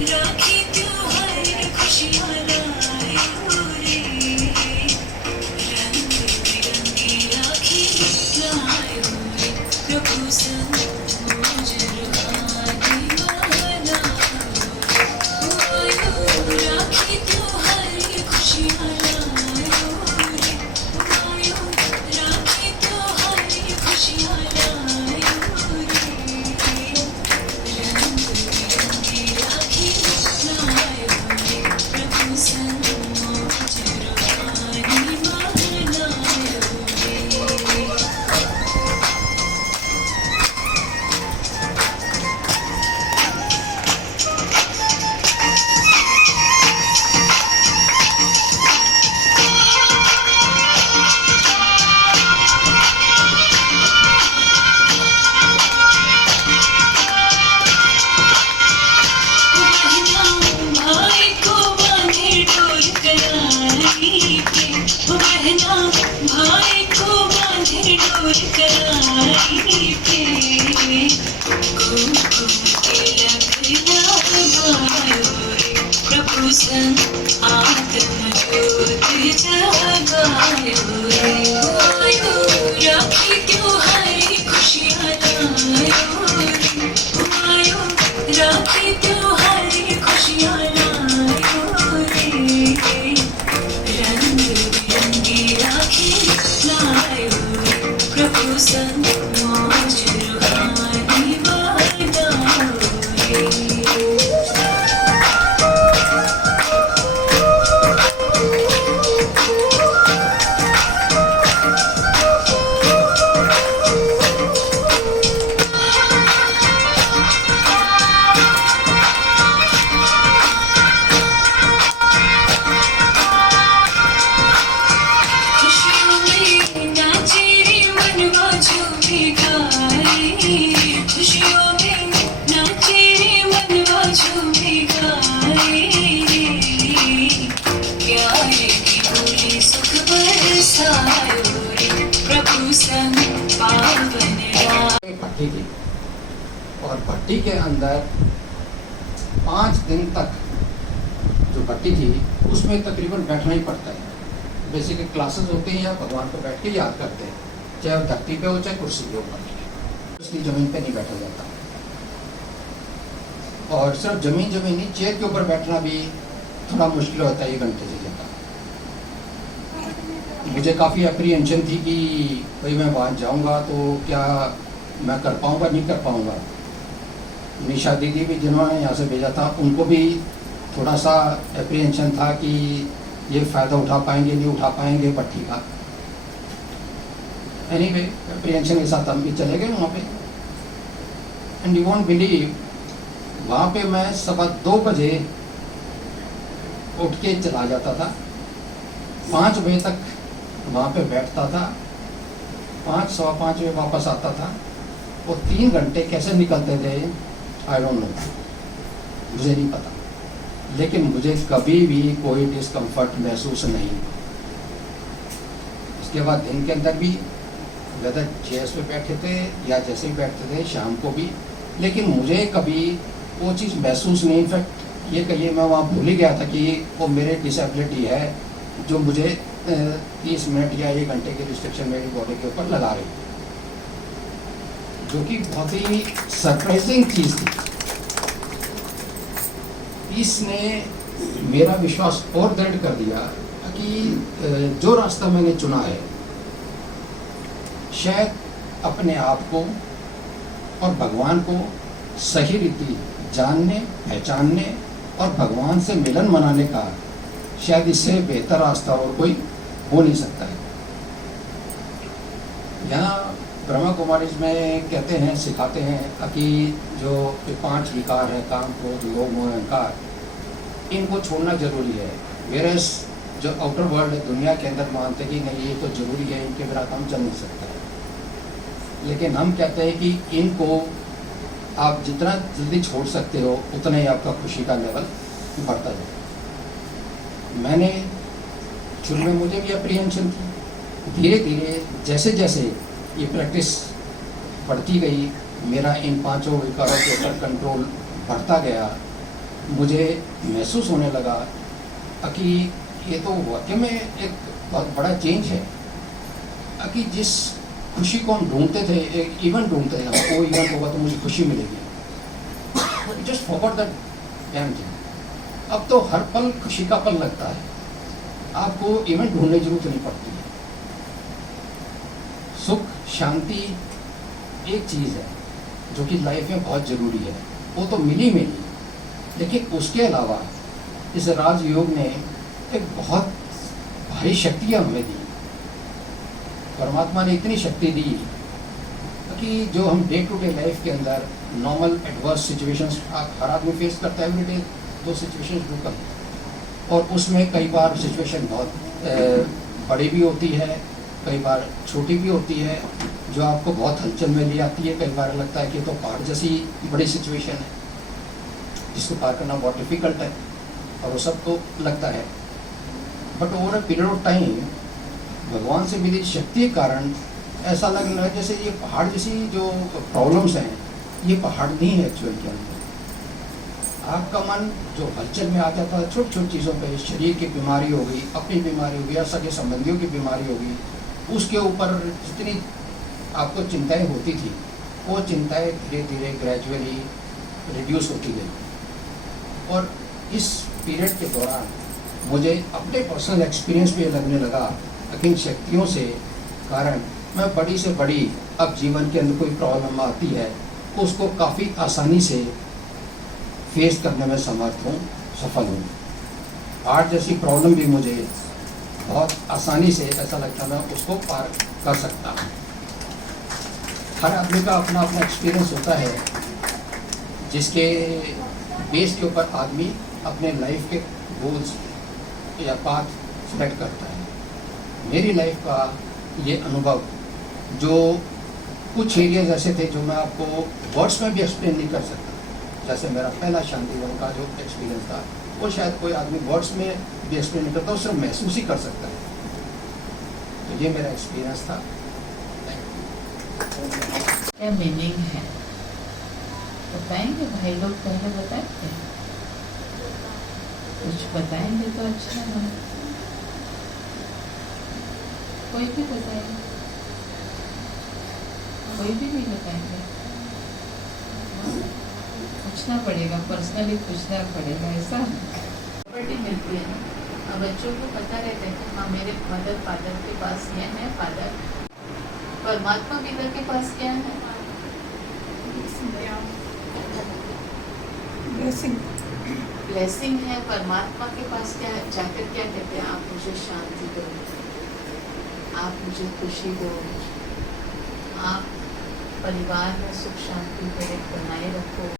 राखी त्योहार खुशियाँ लाए हो रे, रंग बिरंगी राखी लाए हो रे, प्रभु संग मुजरानी वाला आयो, राखी त्योहार खुशियाँ लाए हो रे, आयो, राखी त्योहार खुशियाँ लाए हो रे, रंग बिरंगी राखी लाए हो रे, प्रभु संग मुजरानी वाला आयो रे। बहना भाई को बांधे डोर करारी पे, बहना भाई को बांधे डोर करारी पे, कुमकुम तिलक लगायो रे, प्रभु संग आत्म ज्योति जगायो रे, आयो, राखी त्योहार खुशियाँ लायो रे, आयो, राखी त्योहार खुशियाँ लायो रे, रंग बिरंगी राखी लायो रे, प्रभु संग मौज रूहानी वाला रे। खुशियों में नाचे रे मनवा झूमे गाए, खुशियों में नाचे रे मनवा झूमे गाए रे, प्यार की होली सुख बरसायो रे, प्रभु संग पावन रात। भट्टी थी और भट्टी के अंदर 5 दिन तक जो भट्टी थी उसमें तकरीबन बैठना ही पड़ता है। बेसिक क्लासेस होते हैं या भगवान को बैठ के याद करते हैं, चाहे वो धरती पे हो चाहे कुर्सी पे हो, इसलिए ज़मीन पे नहीं बैठा जाता। और सिर्फ ज़मीन नहीं, चेयर के ऊपर बैठना भी थोड़ा मुश्किल होता है 1 घंटे से ज़्यादा। मुझे काफ़ी अप्रीहेंशन थी कि भाई मैं वहाँ जाऊँगा तो क्या मैं कर पाऊँगा नहीं कर पाऊँगा। निशा दीदी भी जिन्होंने यहाँ से भेजा था उनको भी थोड़ा सा अप्रीहेंशन था कि ये फ़ायदा उठा पाएंगे नहीं उठा पाएंगे भट्टी का। एनीवे अप्रीहेंशन के साथ हम भी चले गए वहाँ पे, एंड यू वोंट बिलीव वहाँ पे मैं 2:15 बजे उठ के चला जाता था, 5 बजे तक वहाँ पे बैठता था, 5 सवा 5 बजे वापस आता था। वो 3 घंटे कैसे निकलते थे आई डोंट नो, मुझे नहीं पता, लेकिन मुझे कभी भी कोई डिस्कम्फर्ट महसूस नहीं। इसके बाद दिन के अंदर भी वेदर चेयर्स पे बैठे थे या जैसे ही बैठते थे शाम को भी, लेकिन मुझे कभी वो चीज़ महसूस नहीं। इनफैक्ट ये कहिए मैं वहाँ भूल ही गया था कि वो मेरे डिसेबिलिटी है जो मुझे 30 मिनट या 1 घंटे की रिस्ट्रिक्शन मेरी बॉडी के ऊपर लगा रही, जो कि बहुत ही सरप्राइजिंग चीज़ थी। इसने मेरा विश्वास और दृढ़ कर दिया कि जो रास्ता मैंने चुना है शायद अपने आप को और भगवान को सही रीति जानने पहचानने और भगवान से मिलन मनाने का शायद इससे बेहतर रास्ता और कोई हो नहीं सकता है। यहाँ ब्रह्मा कुमारीज में कहते हैं सिखाते हैं कि जो 5 विकार हैं काम क्रोध लोभ मोह अहंकार, इनको छोड़ना जरूरी है। वेरस जो आउटर वर्ल्ड दुनिया के अंदर मानते कि नहीं ये तो जरूरी है, इनके बिना काम चल नहीं सकता है, लेकिन हम कहते हैं कि इनको आप जितना जल्दी छोड़ सकते हो उतना ही आपका खुशी का लेवल बढ़ता जाए। मैंने शुरू में मुझे भी अप्रीहेंशन थी, धीरे धीरे जैसे जैसे ये प्रैक्टिस बढ़ती गई मेरा इन 5 विकारों के ऊपर कंट्रोल बढ़ता गया। मुझे महसूस होने लगा कि ये तो वाकई में एक बहुत बड़ा चेंज है कि जिस खुशी को हम ढूंढते थे, एक इवेंट ढूंढते थे, वो इवेंट होगा तो मुझे खुशी मिलेगी, just forgot that damn thing. अब तो हर पल खुशी का पल लगता है, आपको इवेंट ढूंढने की जरूरत नहीं पड़ती है। सुख शांति एक चीज़ है जो कि लाइफ में बहुत ज़रूरी है, वो तो मिली, लेकिन उसके अलावा इस राजयोग ने एक बहुत भारी शक्तियाँ हमें दी। परमात्मा ने इतनी शक्ति दी कि जो हम डे टू डे लाइफ के अंदर नॉर्मल एडवर्स सिचुएशंस हर आदमी फेस करता है एवरी डे, दो सिचुएशंस डू कम, और उसमें कई बार सिचुएशन बहुत बड़ी भी होती है, कई बार छोटी भी होती है, जो आपको बहुत हलचल में ले आती है। कई बार लगता है कि तो पहाड़ जैसी बड़ी सिचुएशन है जिसको पार करना बहुत डिफिकल्ट है, और वो सब तो लगता है। But over a period of time भगवान से मिली शक्ति के कारण ऐसा लगने लगा जैसे ये पहाड़ जैसी जो प्रॉब्लम्स हैं, ये पहाड़ नहीं है एक्चुअल के अंदर। आपका मन जो हलचल में आ जाता है छोटी छोटी चीज़ों पे, शरीर की बीमारी हो गई, अपनी बीमारी हो गई, या सगे संबंधियों की बीमारी हो गई, उसके ऊपर जितनी आपको चिंताएं होती थी, वो चिंताएं धीरे धीरे ग्रेजुअली रिड्यूस होती गई। और इस पीरियड के दौरान मुझे अपने पर्सनल एक्सपीरियंस भी लगने लगा कि इन शक्तियों से कारण मैं बड़ी से बड़ी अब जीवन के अंदर कोई प्रॉब्लम आती है उसको काफ़ी आसानी से फेस करने में समर्थ हूँ, सफल हूँ। आज जैसी प्रॉब्लम भी मुझे बहुत आसानी से ऐसा लगता है मैं उसको पार कर सकता हूँ। हर आदमी का अपना अपना एक्सपीरियंस होता है जिसके बेस के ऊपर आदमी अपने लाइफ के गोल्स या पाथ सेलेक्ट करता है। मेरी लाइफ का ये अनुभव जो कुछ एरियाज ऐसे थे जो मैं आपको वर्ड्स में भी एक्सप्लेन नहीं कर सकता, जैसे मेरा पहला शांतिवन का जो एक्सपीरियंस था वो शायद कोई आदमी वर्ड्स में भी एक्सप्लेन नहीं करता, वो सिर्फ महसूस ही कर सकता है। तो ये मेरा एक्सपीरियंस था। क्या मीनिंग है बताएंगे भाई लोग, पहले बताएंगे, कुछ बताएंगे तो अच्छा है। कोई भी बताएंगे, कोई भी नहीं बताएंगे, पूछना पड़ेगा, पर्सनली पूछना पड़ेगा। ऐसा प्रॉपर्टी मिलती है ना, बच्चों को पता रहता है कि हाँ मेरे मदर फादर के पास ये है, फादर परमात्मा पिता के पास क्या है, ब्लेसिंग है। परमात्मा के पास क्या है, जाकर क्या कहते हैं, आप मुझे शांति दो, आप मुझे खुशी दो, आप परिवार में सुख शांति बनाए रखो।